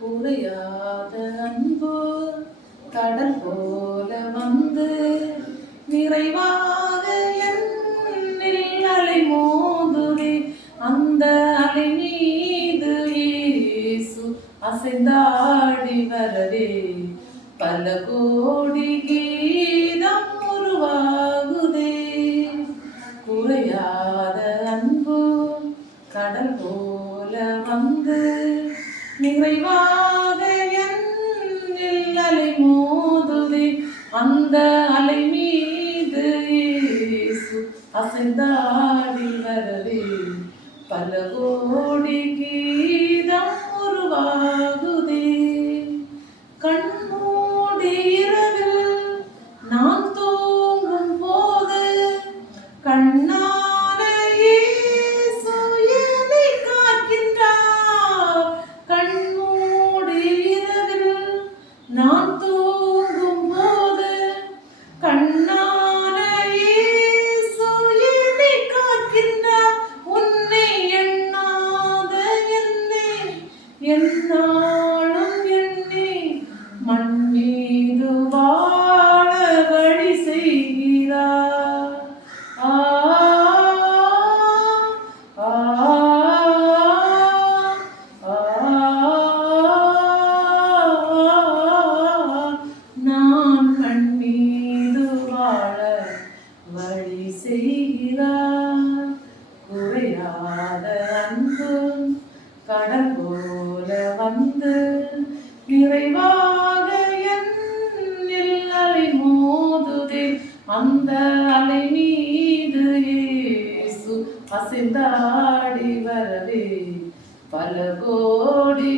குறையாத அன்பு கடல் போல வந்து நிறைவாக என்னில் அலை மோதுதே. அந்த அலை மீது இயேசு அசைந்தாடி வரவே பல கோடி கீதம் உருவாகுதே. குறையாத அன்பு கடல் போல வந்து நிறைவாக என்னில் அலை மோதுதே. அந்த அலை மீது இயேசு அசைந்தாடி வரவே பல கோடி கீதம் உருவாகுதே. கண்மூடி இரவில் நான் தூங்கும் போது கண்ணான இயேசு என்னை காக்கின்றார். கண்மூடி இரவில் நான் தூங்கும் போது கண்ணான இயேசு என்னை காக்கின்றார். உன்னை எண்ணாத என்னை என்னாலும் எண்ணி மண் மீது வாழ வழி செய்கிறார். ஆ ஆ நான் மண் மீது வாழ வழி செய்கிறார். குறையாத அன்பு கடல் போல வந்து நிறைவாக என்னில் அலை மோதுதே. அந்த அலை மீது இயேசு அசைந்தாடி வரவே பல கோடி